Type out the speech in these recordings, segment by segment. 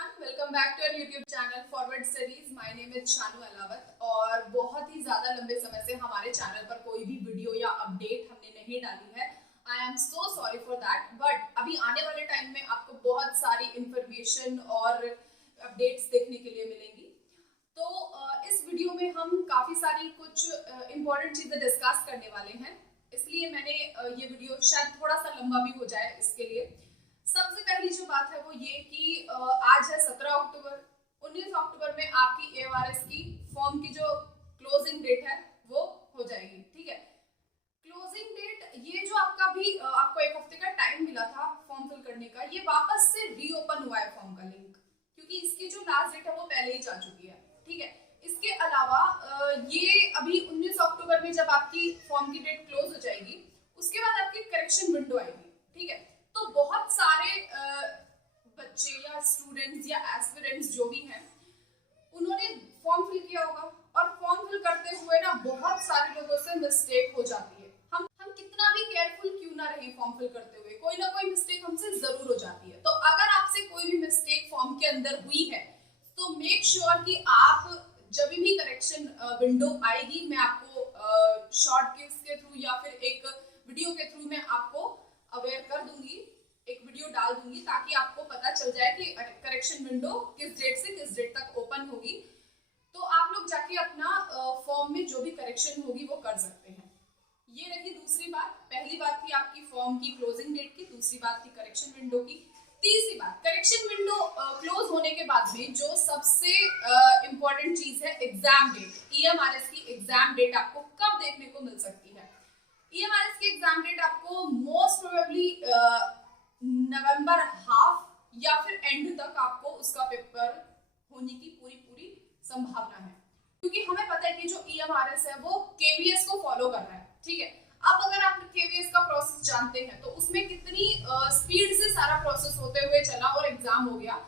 everyone, welcome back to our YouTube channel Forward Studies. My name is Shanu Ahlawat और बहुत ही ज़्यादा लंबे समय से हमारे चैनल पर कोई भी वीडियो या अपडेट हमने नहीं डाली है. I am so sorry for that. But अभी आने वाले टाइम में आपको बहुत सारी इंफॉर्मेशन और अपडेट्स देखने के लिए मिलेंगी. तो इस वीडियो में हम काफ़ी सारी कुछ इम्पोर्टेंट चीज़ें डिस्कस करने वाले हैं, इसलिए मैंने ये वीडियो शायद थोड़ा सा लंबा भी हो जाए. इसके लिए सबसे पहली जो बात है वो ये कि आज है 17 अक्टूबर. 19 अक्टूबर में आपकी AORS की फॉर्म की जो क्लोजिंग डेट है वो हो जाएगी. ठीक है, क्लोजिंग डेट ये जो आपका भी आपको एक हफ्ते का टाइम मिला था फॉर्म फिल करने का, ये वापस से रीओपन हुआ है फॉर्म का लिंक, क्योंकि इसकी जो लास्ट डेट है वो पहले ही जा चुकी है. ठीक है, इसके अलावा ये अभी 19 अक्टूबर में जब आपकी फॉर्म की डेट क्लोज हो जाएगी, उसके बाद आपकी करेक्शन विंडो आएगी. ठीक है, तो बहुत सारे बच्चे या स्टूडेंट्स या एस्पिरेंट्स जो भी हैं, उन्होंने फॉर्म फिल किया होगा और फॉर्म फिल करते हुए ना बहुत सारे लोगों से मिस्टेक हो जाती है. हम कितना भी केयरफुल क्यों ना रहे फॉर्म फिल करते हुए, कोई ना कोई मिस्टेक हमसे जरूर हो जाती है. तो अगर आपसे कोई भी मिस्टेक फॉर्म के अंदर हुई है तो मेक श्योर कि आप जब भी करेक्शन विंडो आएगी, मैं आपको शॉर्ट केस के थ्रू या फिर एक वीडियो के थ्रू मैं आपको अवेयर कर दूंगी, एक वीडियो डाल दूंगी, ताकि आपको पता चल जाए कि करेक्शन विंडो किस डेट से किस डेट तक ओपन होगी. तो आप लोग जाके अपना फॉर्म में जो भी करेक्शन होगी वो कर सकते हैं. ये रही दूसरी बात. पहली बात थी आपकी फॉर्म की क्लोजिंग डेट की, दूसरी बात थी करेक्शन विंडो की, तीसरी बात करेक्शन विंडो क्लोज होने के बाद में जो सबसे इंपॉर्टेंट चीज है एग्जाम डेट. EMRS की एग्जाम डेट आपको कब देखने को मिल सकती है? EMRS की एग्जाम डेट आपको मोस्ट प्रोबेबली नवंबर हाफ या फिर एंड तक आपको उसका पेपर होने की पूरी संभावना है, क्योंकि हमें पता है कि जो EMRS है वो KVS को फॉलो कर रहा है. ठीक है, अब अगर आप KVS का प्रोसेस जानते हैं तो उसमें कितनी स्पीड से सारा प्रोसेस होते हुए चला और एग्जाम हो गया.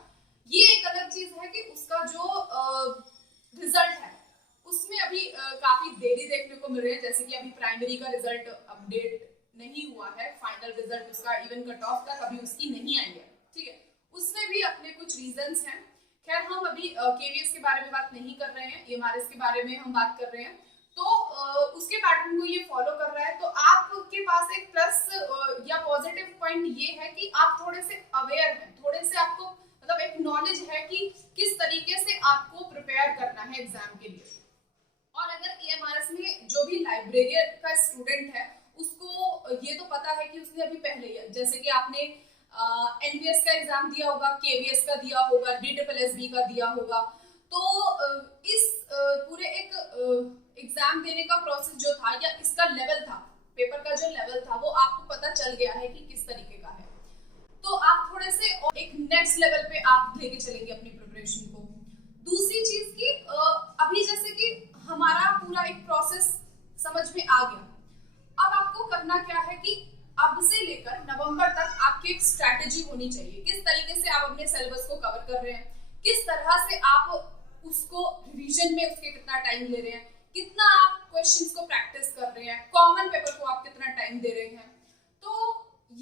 ये एक अलग चीज है कि उसका जो रिजल्ट है उसमें अभी काफी देरी देखने को मिल रही है. जैसे कि अभी प्राइमरी का रिजल्ट अपडेट नहीं हुआ है, फाइनल रिजल्ट उसका इवन कट ऑफ तक अभी उसकी नहीं आई है. ठीक है, उसमें भी अपने कुछ रीजंस हैं. खैर, हम अभी KVS के बारे में बात नहीं कर रहे हैं, EMRS के बारे में हम बात कर रहे हैं. तो उसके पैटर्न को ये फॉलो कर रहा है. तो आपके पास एक प्लस या पॉजिटिव पॉइंट ये है कि आप थोड़े से अवेयर हैं, थोड़े से आपको मतलब एक नॉलेज है कि किस तरीके से आपको प्रिपेयर करना है एग्जाम के लिए. और अगर EMRS में जो भी लाइब्रेरियन का स्टूडेंट है उसको ये तो पता है कि उसने अभी पहले, जैसे कि आपने NVS का एग्जाम दिया होगा, KVS का दिया होगा, DSSB का दिया होगा, तो इस पूरे एक एग्जाम देने का प्रोसेस जो था या इसका लेवल था, पेपर का जो लेवल था वो आपको पता चल गया है कि किस तरीके का है. तो आप थोड़े से एक नेक्स्ट लेवल पे आप लेके चलेंगे अपनी प्रिपरेशन को. दूसरी चीज की अभी जैसे कि हमारा पूरा एक प्रोसेस समझ में आ गया, अब आपको करना क्या है कि अब से लेकर नवंबर तक आपकी एक स्ट्रैटेजी होनी चाहिए. किस तरीके से आप अपने सिलेबस को कवर कर रहे हैं, किस तरह से आप उसको रिवीजन में उसके कितना टाइम ले रहे हैं, कितना आप क्वेश्चंस को प्रैक्टिस कर रहे हैं, कॉमन पेपर को आप कितना टाइम दे रहे हैं. तो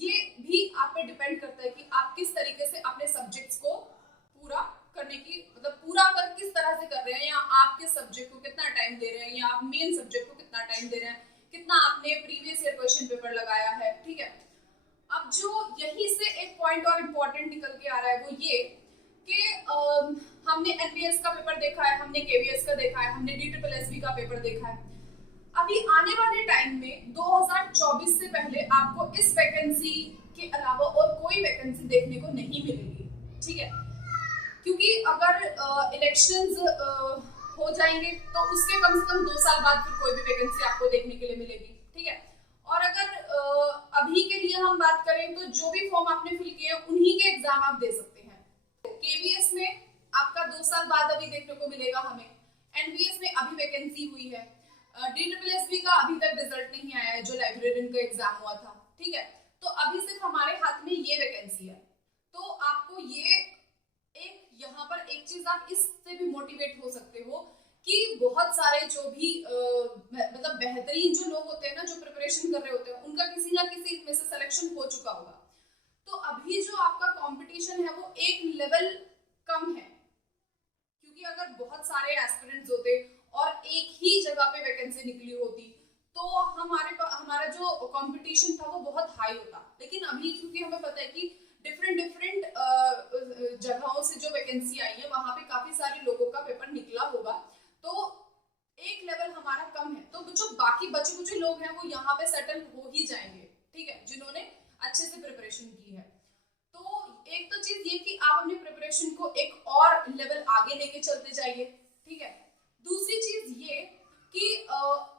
ये भी आप पे डिपेंड करता है कि आप किस तरीके से अपने सब्जेक्ट्स को पूरा करने की मतलब पूरा कर किस तरह से कर रहे हैं, या आप किस सब्जेक्ट को कितना टाइम दे रहे हैं, या आप मेन सब्जेक्ट को कितना टाइम दे रहे हैं, कितना आपने प्रीवियस ईयर क्वेश्चन पेपर लगाया है. ठीक है, अब जो यहीं से एक पॉइंट और इम्पोर्टेंट निकल के आ रहा है वो ये कि हमने NVS का पेपर देखा है, हमने KVS का देखा है, हमने DSSB का पेपर देखा है. अभी आने वाले टाइम में 2024 से पहले आपको इस वैकेंसी के अलावा और कोई वैकेंसी देखने को नहीं मिलेगी. ठीक है, क्योंकि अगर इलेक्शंस हो जाएंगे तो उसके कम से कम 2 साल बाद फिर कोई भी वैकेंसी आपको देखने के लिए मिलेगी. ठीक है, और अगर अभी के लिए हम बात करें तो जो भी फॉर्म आपने फिल किए उन्हीं के एग्जाम आप दे सकते हैं. KVS में आपका 2 साल बाद अभी देखने को मिलेगा हमें, NVS में अभी वैकेंसी हुई है, DSSB का अभी तक रिजल्ट नहीं आया है जो लाइब्रेरियन का एग्जाम हुआ था. ठीक है, तो अभी सिर्फ हमारे हाथ में ये वैकेंसी है. तो आपको ये एक यहाँ पर एक चीज आप इससे भी मोटिवेट हो सकते हो कि बहुत सारे जो भी मतलब बेहतरीन जो लोग होते हैं ना, जो प्रिपरेशन कर रहे होते हैं, उनका किसी ना किसी में से सिलेक्शन हो चुका होगा. तो अभी जो आपका कंपटीशन है वो एक लेवल कम है, क्योंकि अगर बहुत सारे एस्पिरेंट्स होते और एक ही जगह पे वैकेंसी निकली होती तो हमारा जो कंपटीशन था वो बहुत हाई होता। लेकिन अभी क्योंकि हमें पता है कि डिफरेंट जगहों से जो वैकेंसी आई है वहां पे काफी सारे लोगों का पेपर निकला होगा, तो एक लेवल हमारा कम है, तो जो बाकी बचे कुछ लोग हैं वो यहाँ पे सेटल हो ही जाएंगे, ठीक है, जिन्होंने अच्छे से प्रिपरेशन की है। तो एक तो चीज ये कि आप अपनी प्रिपरेशन को एक और लेवल आगे लेके चलते जाइए, ठीक है। दूसरी चीज ये कि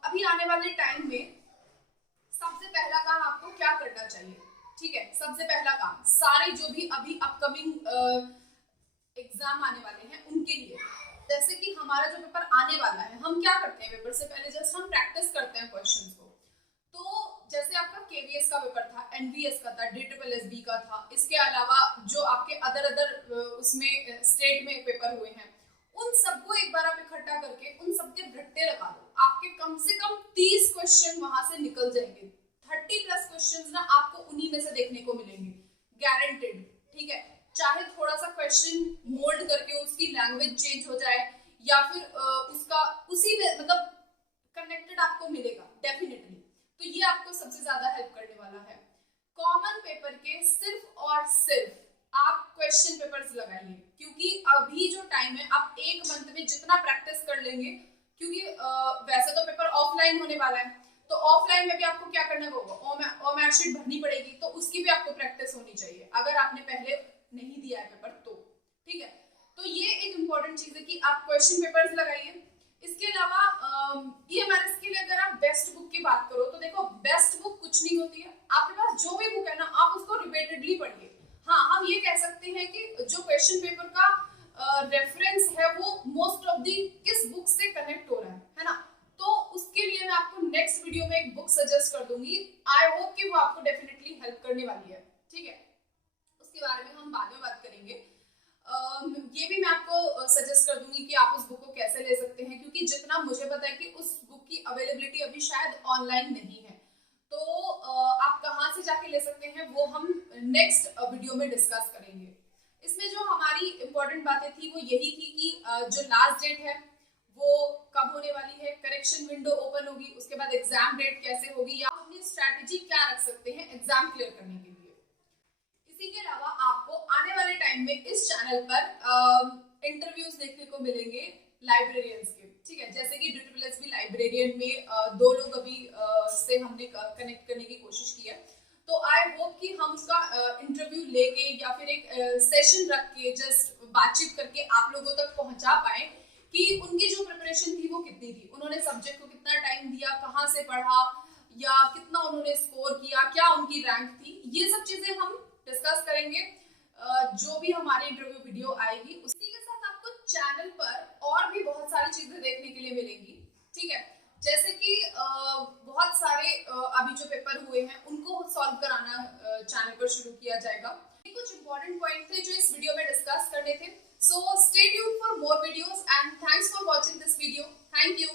अभी आने वाले टाइम में सबसे पहला काम आपको क्या करना चाहिए, ठीक है। सबसे पहला काम सारे जो भी अभी अपकमिंग एग्जाम आने वाले हैं उनके लिए, जैसे कि हमारा जो पेपर आने वाला है, हम क्या करते हैं पेपर से पहले जस्ट हम प्रैक्टिस करते हैं क्वेश्चंस को। तो जैसे आपका केवीएस का पेपर था, एनवीएस का था, डीएसएसबी का था, इसके अलावा जो आपके अदर उसमें स्टेट में पेपर हुए हैं, उन सबको एक बार आप इकट्ठा करके उन सबके रट्टे लगा दो। आपके कम से कम 30 क्वेश्चन वहां से निकल जाएंगे। 30+ क्वेश्चंस ना आपको उन्हीं में से देखने को मिलेंगे, गारंटेड, ठीक है। चाहे थोड़ा सा क्वेश्चन मोल्ड करके उसकी लैंग्वेज चेंज हो जाए या फिर उसका उसी में मतलब कनेक्टेड आपको मिलेगा डेफिनेटली। तो ये आपको सबसे ज्यादा हेल्प करने वाला है। कॉमन पेपर के सिर्फ और सिर्फ आप क्वेश्चन पेपर्स लगाइए, क्योंकि अभी जो टाइम है आप एक मंथ में जितना प्रैक्टिस कर लेंगे, क्योंकि वैसे तो पेपर ऑफलाइन होने वाला है, तो ऑफलाइन में भी आपको क्या करना होगा, ओमैट शीट भरनी पड़ेगी, तो उसकी भी आपको प्रैक्टिस होनी चाहिए अगर आपने पहले नहीं दिया है पेपर तो, ठीक है। तो ये एक इम्पोर्टेंट चीज है कि आप क्वेश्चन पेपर्स लगाइए। इसके अलावा ईएमआरएस के लिए अगर आप बेस्ट बुक की बात करो तो देखो, बेस्ट बुक कुछ नहीं होती है, आपके पास जो भी बुक है ना आप उसको रिपीटेडली पढ़िए। हाँ, हम ये कह सकते हैं कि जो क्वेश्चन पेपर का रेफरेंस है वो मोस्ट ऑफ दी किस बुक से कनेक्ट हो रहा है ना। तो उसके लिए मैं आपको नेक्स्ट वीडियो में एक बुक सजेस्ट कर दूंगी, आई होप कि वो आपको डेफिनेटली हेल्प करने वाली है, ठीक है। उसके बारे में हम बाद में बात करेंगे। ये भी मैं आपको सजेस्ट कर दूंगी कि आप उस बुक को कैसे ले सकते हैं, क्योंकि जितना मुझे पता है कि उस बुक की अवेलेबिलिटी अभी शायद ऑनलाइन नहीं है, तो आप कहाँ से जाके ले सकते हैं वो हम नेक्स्ट वीडियो में डिस्कस करेंगे। इसमें जो हमारी इंपॉर्टेंट बातें थी वो यही थी कि जो लास्ट डेट है वो कब होने वाली है, करेक्शन विंडो ओपन होगी, उसके बाद एग्जाम डेट कैसे होगी, या अपनी स्ट्रैटेजी क्या रख सकते हैं एग्जाम क्लियर करने के लिए। इसी के अलावा आपको आने वाले टाइम में इस चैनल पर इंटरव्यूज देखने को मिलेंगे लाइब्रेरियंस के, ठीक है। जैसे कि डीएसएसबी लाइब्रेरियन में 2 लोग अभी से हमने कनेक्ट करने की कोशिश की है, तो आई होप कि हम उसका इंटरव्यू लेके या फिर एक सेशन रख के जस्ट बातचीत करके आप लोगों तक पहुंचा पाए कि उनकी जो प्रिपरेशन थी वो कितनी थी, उन्होंने सब्जेक्ट को कितना टाइम दिया, कहाँ से पढ़ा, या कितना उन्होंने स्कोर किया, क्या उनकी रैंक थी। ये सब चीजें हम डिस्कस करेंगे जो भी हमारी इंटरव्यू वीडियो आएगी। उसी के साथ आपको चैनल पर और भी बहुत सारी चीजें देखने के लिए मिलेंगी, ठीक है। जैसे कि बहुत सारे अभी जो पेपर हुए हैं उनको सॉल्व कराना चैनल पर शुरू किया जाएगा। ये कुछ इंपॉर्टेंट पॉइंट थे जो इस वीडियो में डिस्कस करने थे। So stay tuned for more videos and thanks for watching this video. Thank you.